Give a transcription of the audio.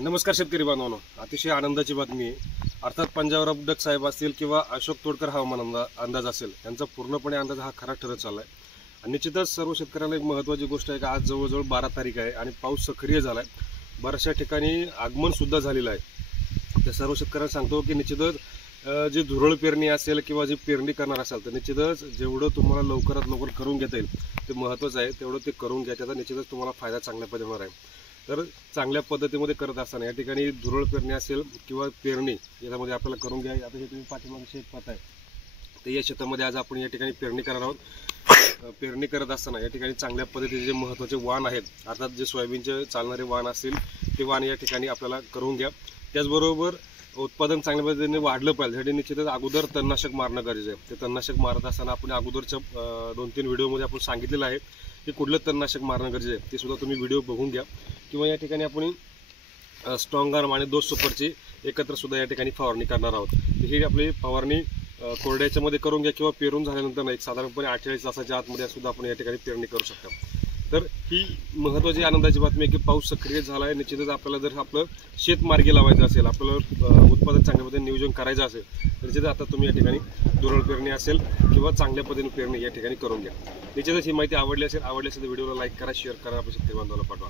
नमस्कार शेतकरी बांधवांनो, अतिशय आनंदाची बातमी आहे। अर्थात पंजाबराव उपडक साहेब असतील किंवा अशोक तोडकर हवामान अंदाज असेल, यांचा पूर्णपणे अंदाज हा खरा ठरत चाललाय। आणि निश्चितच सर्व शेतकऱ्यांना एक महत्त्वाची गोष्ट आहे की आज जवळजवळ 12 तारीख आहे आणि पाऊस सक्रिय झालाय। बऱ्याचशा ठिकाणी आगमन सुद्धा झालेलं आहे। त्या सर्व शेतकऱ्यांना सांगतो की निश्चितच जी धुरळ पेरणी असेल किंवा जी पेरणी करणार असेल तर निश्चितच जेवढं तुम्हाला लवकरात लवकर करून घेता येईल ते महत्त्वाचं आहे, तेवढं ते करून घ्या। त्याचा निश्चितच तुम्हाला फायदा चांगल्या पद्धतीने होणार आहे। तर चांगल्या पद्धतीमध्ये करत असताना या ठिकाणी धुरळ पेरणी असेल किंवा पेरणी यामध्ये आपल्याला करून घ्या। आता हे तुम्ही पाठीमागे शेत पाहताय, तर या शेतामध्ये आज आपण या ठिकाणी पेरणी करणार आहोत। पेरणी करत असताना या ठिकाणी चांगल्या पद्धतीचे जे महत्त्वाचे वाण आहेत, अर्थात जे सोयाबीनचे चालणारे वाण असतील ते वाण या ठिकाणी आपल्याला करून घ्या। त्याचबरोबर उत्पादन चांगल्या पद्धतीने वाढलं पाहिजे यासाठी निश्चितच अगोदर तणनाशक मारणं गरजेचं आहे। ते तणनाशक मारत असताना आपण अगोदरच्या 2-3 व्हिडिओमध्ये आपण सांगितलेलं आहे की कुठलं तणनाशक मारणं गरजेचं आहे, ते सुद्धा तुम्ही व्हिडिओ बघून घ्या। किंवा या ठिकाणी आपण स्ट्रॉंग आर्म आणि डोस सुपरची एकत्र सुद्धा या ठिकाणी फवारणी करणार आहोत। ही आपली फवारणी कोरड्याच्या मध्ये करून घ्या किंवा पेरून झाल्यानंतर नाही, साधारणपणे 48 तासाच्या आतमध्ये सुद्धा आपण या ठिकाणी पेरणी करू शकता। तर ही महत्त्वाची आनंदाची बातमी आहे की पाऊस सक्रिय झाला आहे। निश्चितच आपल्याला जर आपलं शेत मार्गी लावायचं असेल, आपल्याला उत्पादन चांगल्या पद्धतीने नियोजन करायचं असेल तर निश्चितच आता तुम्ही या ठिकाणी धुरळ पेरणी असेल किंवा चांगल्या पद्धतीने पेरणी या ठिकाणी करून घ्या। निश्चितच ही माहिती आवडली असेल तर व्हिडिओला लाईक करा, शेअर करा, आपल्या शेतकरी बांधवांना पाठवा।